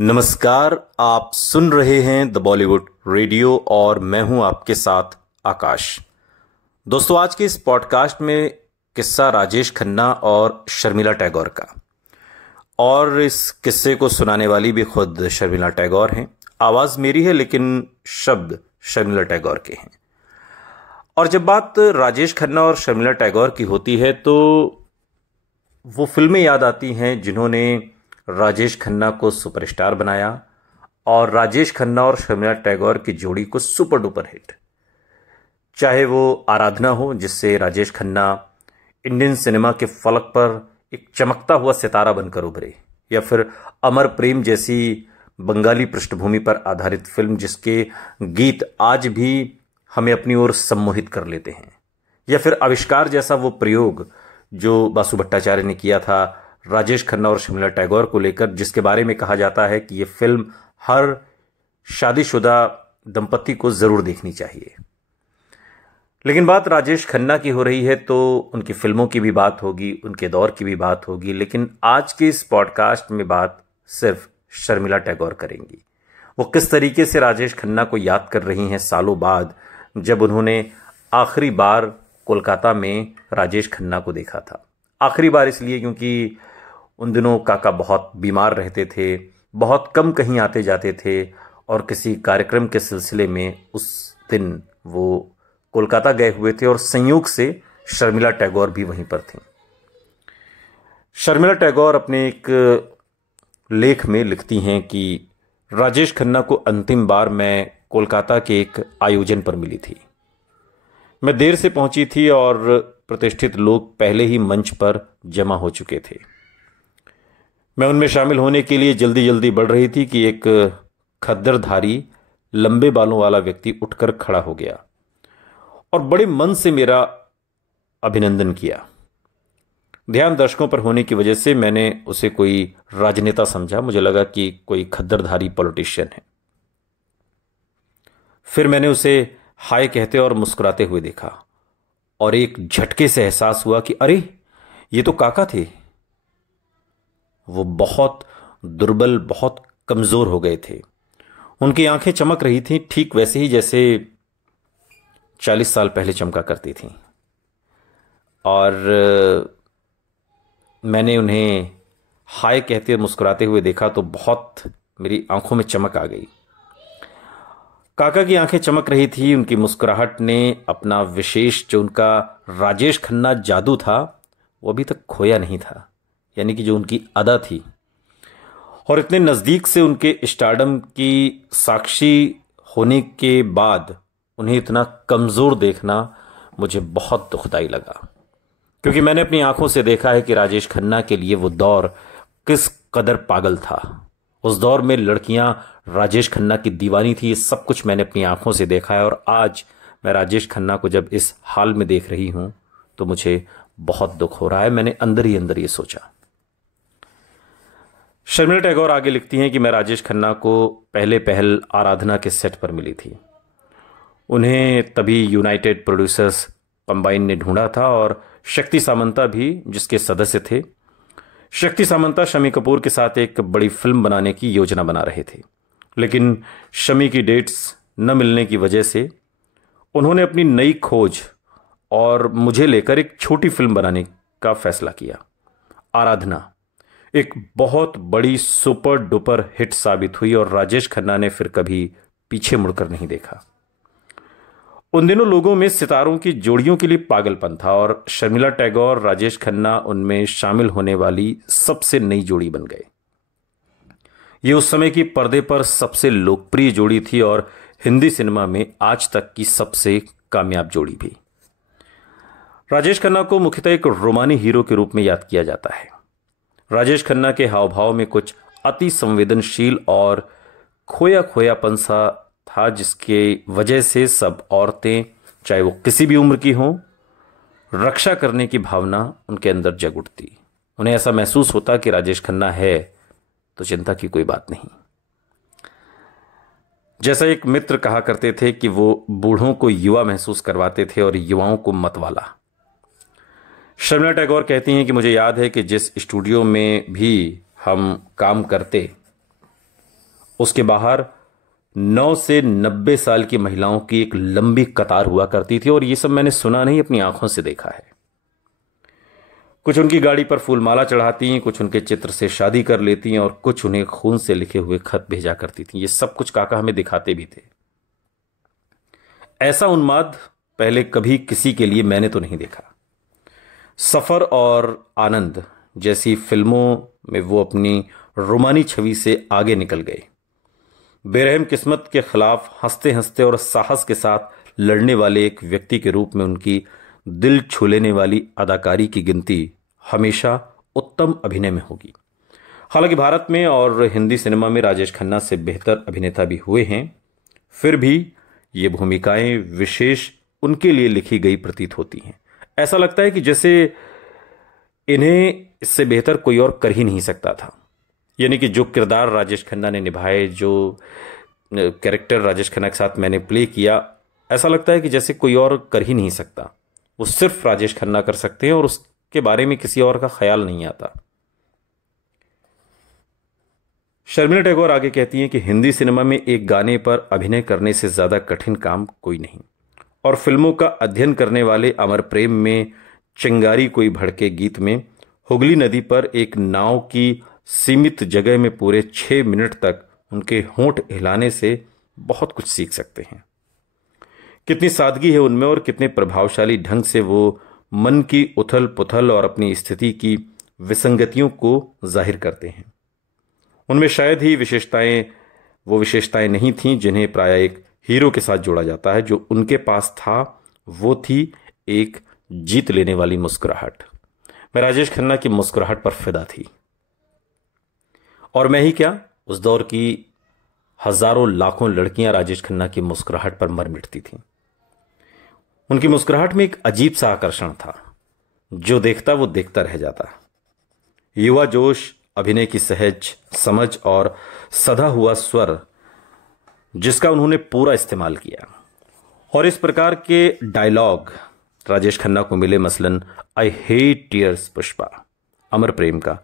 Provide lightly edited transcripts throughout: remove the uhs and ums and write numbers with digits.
नमस्कार। आप सुन रहे हैं द बॉलीवुड रेडियो और मैं हूं आपके साथ आकाश। दोस्तों, आज के इस पॉडकास्ट में किस्सा राजेश खन्ना और शर्मिला टैगोर का, और इस किस्से को सुनाने वाली भी खुद शर्मिला टैगोर हैं। आवाज मेरी है लेकिन शब्द शर्मिला टैगोर के हैं। और जब बात राजेश खन्ना और शर्मिला टैगोर की होती है तो वो फिल्में याद आती हैं जिन्होंने राजेश खन्ना को सुपरस्टार बनाया और राजेश खन्ना और शर्मिला टैगोर की जोड़ी को सुपर डुपर हिट। चाहे वो आराधना हो, जिससे राजेश खन्ना इंडियन सिनेमा के फलक पर एक चमकता हुआ सितारा बनकर उभरे, या फिर अमर प्रेम जैसी बंगाली पृष्ठभूमि पर आधारित फिल्म जिसके गीत आज भी हमें अपनी ओर सम्मोहित कर लेते हैं, या फिर आविष्कार जैसा वो प्रयोग जो बासु भट्टाचार्य ने किया था राजेश खन्ना और शर्मिला टैगोर को लेकर, जिसके बारे में कहा जाता है कि ये फिल्म हर शादीशुदा दंपति को जरूर देखनी चाहिए। लेकिन बात राजेश खन्ना की हो रही है तो उनकी फिल्मों की भी बात होगी, उनके दौर की भी बात होगी, लेकिन आज के इस पॉडकास्ट में बात सिर्फ शर्मिला टैगोर करेंगी। वो किस तरीके से राजेश खन्ना को याद कर रही हैं सालों बाद, जब उन्होंने आखिरी बार कोलकाता में राजेश खन्ना को देखा था। आखिरी बार इसलिए क्योंकि उन दिनों काका बहुत बीमार रहते थे, बहुत कम कहीं आते जाते थे, और किसी कार्यक्रम के सिलसिले में उस दिन वो कोलकाता गए हुए थे और संयोग से शर्मिला टैगोर भी वहीं पर थीं। शर्मिला टैगोर अपने एक लेख में लिखती हैं कि राजेश खन्ना को अंतिम बार मैं कोलकाता के एक आयोजन पर मिली थी। मैं देर से पहुंची थी और प्रतिष्ठित लोग पहले ही मंच पर जमा हो चुके थे। मैं उनमें शामिल होने के लिए जल्दी जल्दी बढ़ रही थी कि एक खद्दरधारी लंबे बालों वाला व्यक्ति उठकर खड़ा हो गया और बड़े मन से मेरा अभिनंदन किया। ध्यान दर्शकों पर होने की वजह से मैंने उसे कोई राजनेता समझा। मुझे लगा कि कोई खद्दरधारी पॉलिटिशियन है। फिर मैंने उसे हाय कहते और मुस्कुराते हुए देखा और एक झटके से एहसास हुआ कि अरे, ये तो काका थे। वो बहुत दुर्बल, बहुत कमजोर हो गए थे। उनकी आंखें चमक रही थीं ठीक वैसे ही जैसे 40 साल पहले चमका करती थीं। और मैंने उन्हें हाय कहते और मुस्कुराते हुए देखा तो बहुत मेरी आंखों में चमक आ गई। काका की आंखें चमक रही थी। उनकी मुस्कुराहट ने अपना विशेष, जो उनका राजेश खन्ना जादू था, वो अभी तक खोया नहीं था, यानी कि जो उनकी अदा थी। और इतने नजदीक से उनके स्टारडम की साक्षी होने के बाद उन्हें इतना कमजोर देखना मुझे बहुत दुखदाई लगा, क्योंकि मैंने अपनी आंखों से देखा है कि राजेश खन्ना के लिए वो दौर किस कदर पागल था। उस दौर में लड़कियां राजेश खन्ना की दीवानी थी। ये सब कुछ मैंने अपनी आंखों से देखा है। और आज मैं राजेश खन्ना को जब इस हाल में देख रही हूं तो मुझे बहुत दुख हो रहा है। मैंने अंदर ही अंदर ये सोचा। शर्मिला टैगोर आगे लिखती हैं कि मैं राजेश खन्ना को पहले पहल आराधना के सेट पर मिली थी। उन्हें तभी यूनाइटेड प्रोड्यूसर्स कंबाइन ने ढूंढा था और शक्ति सामंता भी जिसके सदस्य थे। शक्ति सामंता शम्मी कपूर के साथ एक बड़ी फिल्म बनाने की योजना बना रहे थे, लेकिन शम्मी की डेट्स न मिलने की वजह से उन्होंने अपनी नई खोज और मुझे लेकर एक छोटी फिल्म बनाने का फैसला किया। आराधना एक बहुत बड़ी सुपर डुपर हिट साबित हुई और राजेश खन्ना ने फिर कभी पीछे मुड़कर नहीं देखा। उन दिनों लोगों में सितारों की जोड़ियों के लिए पागलपन था और शर्मिला टैगोर, राजेश खन्ना उनमें शामिल होने वाली सबसे नई जोड़ी बन गए। ये उस समय की पर्दे पर सबसे लोकप्रिय जोड़ी थी और हिंदी सिनेमा में आज तक की सबसे कामयाब जोड़ी भी। राजेश खन्ना को मुख्यतः एक रोमानी हीरो के रूप में याद किया जाता है। राजेश खन्ना के हाव भाव में कुछ अति संवेदनशील और खोया खोयापन सा था, जिसके वजह से सब औरतें, चाहे वो किसी भी उम्र की हों, रक्षा करने की भावना उनके अंदर जग उठती। उन्हें ऐसा महसूस होता कि राजेश खन्ना है तो चिंता की कोई बात नहीं। जैसा एक मित्र कहा करते थे कि वो बूढ़ों को युवा महसूस करवाते थे और युवाओं को मतवाला। शर्मिला टैगोर कहती हैं कि मुझे याद है कि जिस स्टूडियो में भी हम काम करते, उसके बाहर 9 से 90 साल की महिलाओं की एक लंबी कतार हुआ करती थी, और ये सब मैंने सुना नहीं, अपनी आंखों से देखा है। कुछ उनकी गाड़ी पर फूलमाला चढ़ाती, कुछ उनके चित्र से शादी कर लेती और कुछ उन्हें खून से लिखे हुए खत भेजा करती थी। ये सब कुछ काका हमें दिखाते भी थे। ऐसा उन्माद पहले कभी किसी के लिए मैंने तो नहीं देखा। सफर और आनंद जैसी फिल्मों में वो अपनी रोमानी छवि से आगे निकल गए। बेरहम किस्मत के खिलाफ हंसते हंसते और साहस के साथ लड़ने वाले एक व्यक्ति के रूप में उनकी दिल छू लेने वाली अदाकारी की गिनती हमेशा उत्तम अभिनय में होगी। हालांकि भारत में और हिंदी सिनेमा में राजेश खन्ना से बेहतर अभिनेता भी हुए हैं, फिर भी ये भूमिकाएं विशेष उनके लिए लिखी गई प्रतीत होती हैं। ऐसा लगता है कि जैसे इन्हें इससे बेहतर कोई और कर ही नहीं सकता था। यानी कि जो किरदार राजेश खन्ना ने निभाए, जो कैरेक्टर राजेश खन्ना के साथ मैंने प्ले किया, ऐसा लगता है कि जैसे कोई और कर ही नहीं सकता। वो सिर्फ राजेश खन्ना कर सकते हैं और उसके बारे में किसी और का ख्याल नहीं आता। शर्मिला टैगोर आगे कहती हैं कि हिंदी सिनेमा में एक गाने पर अभिनय करने से ज्यादा कठिन काम कोई नहीं, और फिल्मों का अध्ययन करने वाले अमर प्रेम में चिंगारी कोई भड़के गीत में हुगली नदी पर एक नाव की सीमित जगह में पूरे 6 मिनट तक उनके होंठ हिलाने से बहुत कुछ सीख सकते हैं। कितनी सादगी है उनमें और कितने प्रभावशाली ढंग से वो मन की उथल पुथल और अपनी स्थिति की विसंगतियों को जाहिर करते हैं। उनमें शायद ही वो विशेषताएं नहीं थीं जिन्हें प्राय एक हीरो के साथ जोड़ा जाता है। जो उनके पास था वो थी एक जीत लेने वाली मुस्कुराहट। मैं राजेश खन्ना की मुस्कुराहट पर फिदा थी, और मैं ही क्या, उस दौर की हजारों लाखों लड़कियां राजेश खन्ना की मुस्कुराहट पर मर मिटती थीं। उनकी मुस्कुराहट में एक अजीब सा आकर्षण था, जो देखता वो देखता रह जाता। युवा जोश, अभिनय की सहज समझ और सधा हुआ स्वर जिसका उन्होंने पूरा इस्तेमाल किया। और इस प्रकार के डायलॉग राजेश खन्ना को मिले, मसलन आई हेट टीयर्स पुष्पा अमर प्रेम का,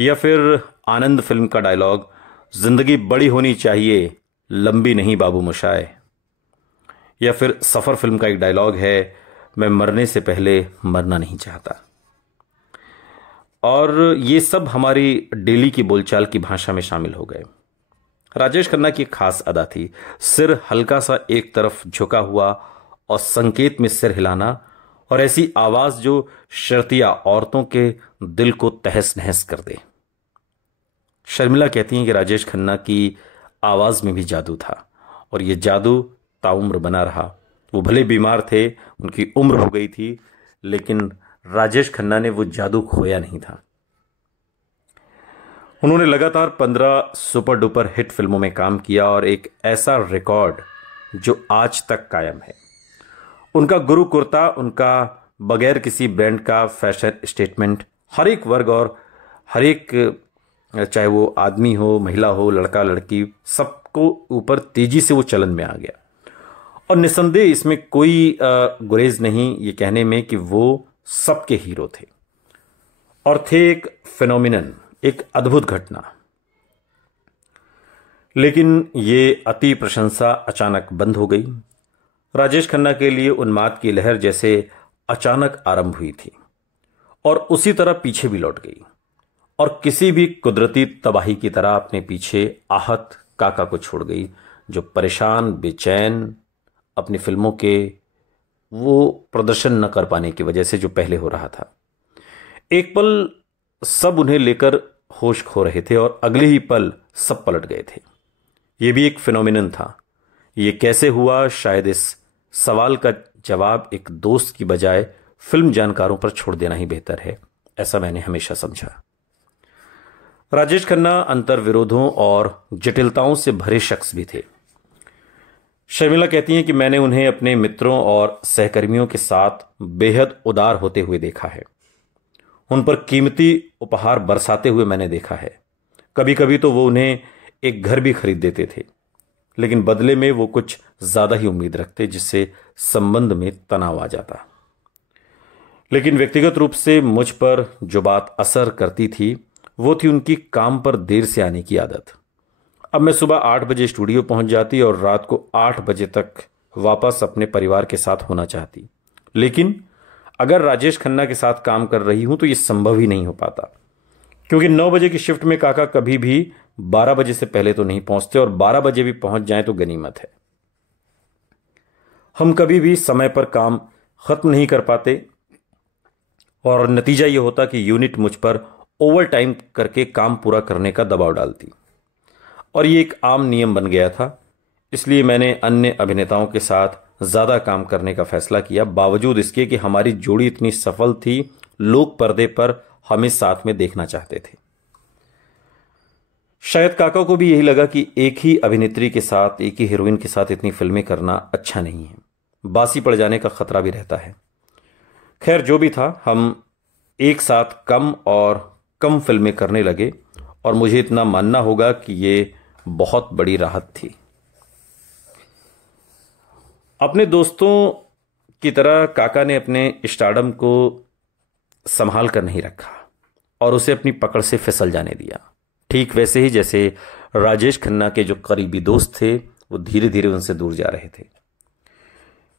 या फिर आनंद फिल्म का डायलॉग जिंदगी बड़ी होनी चाहिए लंबी नहीं बाबू मोशाय, या फिर सफर फिल्म का एक डायलॉग है मैं मरने से पहले मरना नहीं चाहता। और ये सब हमारी डेली की बोलचाल की भाषा में शामिल हो गए। राजेश खन्ना की खास अदा थी सिर हल्का सा एक तरफ झुका हुआ और संकेत में सिर हिलाना, और ऐसी आवाज जो शर्तिया औरतों के दिल को तहस नहस कर दे। शर्मिला कहती हैं कि राजेश खन्ना की आवाज में भी जादू था, और यह जादू ताउम्र बना रहा। वो भले बीमार थे, उनकी उम्र हो गई थी, लेकिन राजेश खन्ना ने वो जादू खोया नहीं था। उन्होंने लगातार 15 सुपर डुपर हिट फिल्मों में काम किया, और एक ऐसा रिकॉर्ड जो आज तक कायम है। उनका गुरु कुर्ता, उनका बगैर किसी ब्रांड का फैशन स्टेटमेंट हर एक वर्ग और हर एक, चाहे वो आदमी हो, महिला हो, लड़का लड़की, सबको ऊपर तेजी से वो चलन में आ गया। और निसंदेह इसमें कोई गुरेज नहीं ये कहने में कि वो सबके हीरो थे और थे एक फिनोमिनन, एक अद्भुत घटना। लेकिन ये अति प्रशंसा अचानक बंद हो गई। राजेश खन्ना के लिए उन्माद की लहर जैसे अचानक आरंभ हुई थी और उसी तरह पीछे भी लौट गई, और किसी भी कुदरती तबाही की तरह अपने पीछे आहत काका को छोड़ गई, जो परेशान, बेचैन, अपनी फिल्मों के वो प्रदर्शन न कर पाने की वजह से जो पहले हो रहा था। एक पल सब उन्हें लेकर होश खो रहे थे और अगले ही पल सब पलट गए थे। यह भी एक फिनोमिनन था। ये कैसे हुआ, शायद इस सवाल का जवाब एक दोस्त की बजाय फिल्म जानकारों पर छोड़ देना ही बेहतर है, ऐसा मैंने हमेशा समझा। राजेश खन्ना अंतर्विरोधों और जटिलताओं से भरे शख्स भी थे। शर्मिला कहती हैं कि मैंने उन्हें अपने मित्रों और सहकर्मियों के साथ बेहद उदार होते हुए देखा है। उन पर कीमती उपहार बरसाते हुए मैंने देखा है। कभी कभी तो वो उन्हें एक घर भी खरीद देते थे, लेकिन बदले में वो कुछ ज्यादा ही उम्मीद रखते, जिससे संबंध में तनाव आ जाता। लेकिन व्यक्तिगत रूप से मुझ पर जो बात असर करती थी वो थी उनकी काम पर देर से आने की आदत। अब मैं सुबह 8 बजे स्टूडियो पहुंच जाती और रात को 8 बजे तक वापस अपने परिवार के साथ होना चाहती। लेकिन अगर राजेश खन्ना के साथ काम कर रही हूं तो यह संभव ही नहीं हो पाता, क्योंकि 9 बजे की शिफ्ट में काका कभी भी 12 बजे से पहले तो नहीं पहुंचते, और 12 बजे भी पहुंच जाएं तो गनीमत है। हम कभी भी समय पर काम खत्म नहीं कर पाते और नतीजा यह होता कि यूनिट मुझ पर ओवर टाइम करके काम पूरा करने का दबाव डालती, और ये एक आम नियम बन गया था। इसलिए मैंने अन्य अभिनेताओं के साथ ज्यादा काम करने का फैसला किया, बावजूद इसके कि हमारी जोड़ी इतनी सफल थी, लोग पर्दे पर हमें साथ में देखना चाहते थे। शायद काका को भी यही लगा कि एक ही अभिनेत्री के साथ, एक ही हीरोइन के साथ इतनी फिल्में करना अच्छा नहीं है, बासी पड़ जाने का खतरा भी रहता है। खैर, जो भी था, हम एक साथ कम और कम फिल्में करने लगे, और मुझे इतना मानना होगा कि ये बहुत बड़ी राहत थी। अपने दोस्तों की तरह काका ने अपने स्टारडम को संभाल कर नहीं रखा और उसे अपनी पकड़ से फिसल जाने दिया, ठीक वैसे ही जैसे राजेश खन्ना के जो करीबी दोस्त थे वो धीरे धीरे उनसे दूर जा रहे थे।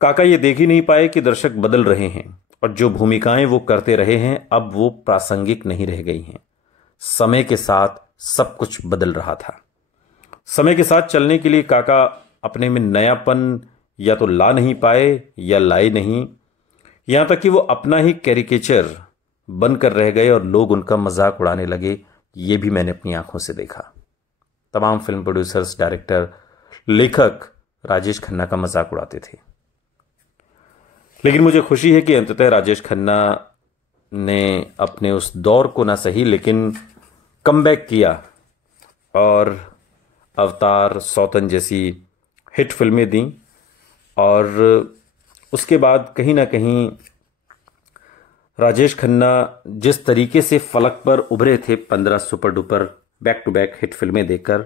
काका ये देख ही नहीं पाए कि दर्शक बदल रहे हैं और जो भूमिकाएं वो करते रहे हैं अब वो प्रासंगिक नहीं रह गई हैं। समय के साथ सब कुछ बदल रहा था। समय के साथ चलने के लिए काका अपने में नयापन या तो ला नहीं पाए या लाए नहीं, यहां तक कि वो अपना ही कैरिकेचर बनकर रह गए और लोग उनका मजाक उड़ाने लगे। ये भी मैंने अपनी आंखों से देखा। तमाम फिल्म प्रोड्यूसर्स, डायरेक्टर, लेखक राजेश खन्ना का मजाक उड़ाते थे। लेकिन मुझे खुशी है कि अंततः राजेश खन्ना ने अपने उस दौर को ना सही लेकिन कमबैक किया और अवतार, सौतन जैसी हिट फिल्में दी, और उसके बाद कहीं ना कहीं राजेश खन्ना जिस तरीके से फलक पर उभरे थे 15 super duper back to back hit फिल्में देकर,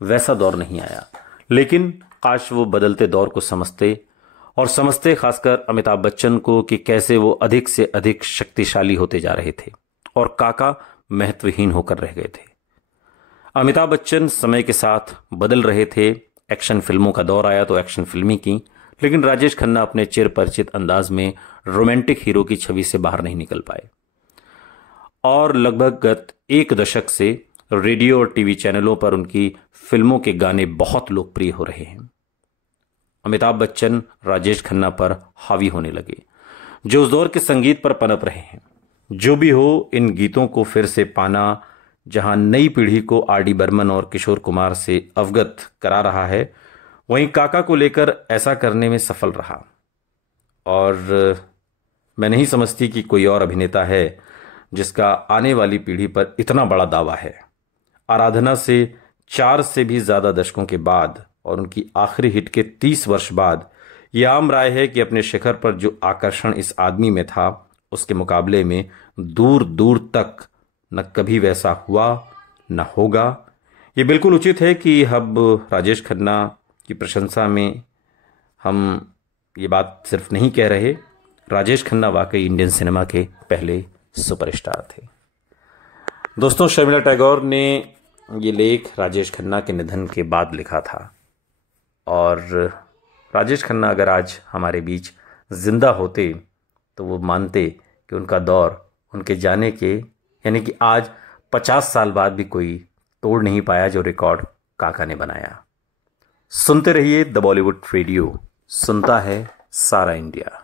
वैसा दौर नहीं आया। लेकिन काश वो बदलते दौर को समझते, और समझते खासकर अमिताभ बच्चन को कि कैसे वो अधिक से अधिक शक्तिशाली होते जा रहे थे और काका महत्वहीन होकर रह गए थे। अमिताभ बच्चन समय के साथ बदल रहे थे, एक्शन फिल्मों का दौर आया तो एक्शन फिल्में की, लेकिन राजेश खन्ना अपने चिर परिचित अंदाज में रोमांटिक हीरो की छवि से बाहर नहीं निकल पाए, और लगभग गत एक दशक से रेडियो और टीवी चैनलों पर उनकी फिल्मों के गाने बहुत लोकप्रिय हो रहे हैं। अमिताभ बच्चन राजेश खन्ना पर हावी होने लगे, जो उस दौर के संगीत पर पनप रहे हैं। जो भी हो, इन गीतों को फिर से पाना जहां नई पीढ़ी को आर डी बर्मन और किशोर कुमार से अवगत करा रहा है, वहीं काका को लेकर ऐसा करने में सफल रहा। और मैं नहीं समझती कि कोई और अभिनेता है जिसका आने वाली पीढ़ी पर इतना बड़ा दावा है। आराधना से 4 से भी ज्यादा दशकों के बाद और उनकी आखिरी हिट के 30 वर्ष बाद यह आम राय है कि अपने शिखर पर जो आकर्षण इस आदमी में था, उसके मुकाबले में दूर दूर तक न कभी वैसा हुआ न होगा। ये बिल्कुल उचित है कि अब राजेश खन्ना की प्रशंसा में हम ये बात सिर्फ नहीं कह रहे, राजेश खन्ना वाकई इंडियन सिनेमा के पहले सुपरस्टार थे। दोस्तों, शर्मिला टैगोर ने ये लेख राजेश खन्ना के निधन के बाद लिखा था, और राजेश खन्ना अगर आज हमारे बीच जिंदा होते तो वो मानते कि उनका दौर उनके जाने के, यानी कि आज 50 साल बाद भी कोई तोड़ नहीं पाया जो रिकॉर्ड काका ने बनाया। सुनते रहिए द बॉलीवुड रेडियो, सुनता है सारा इंडिया।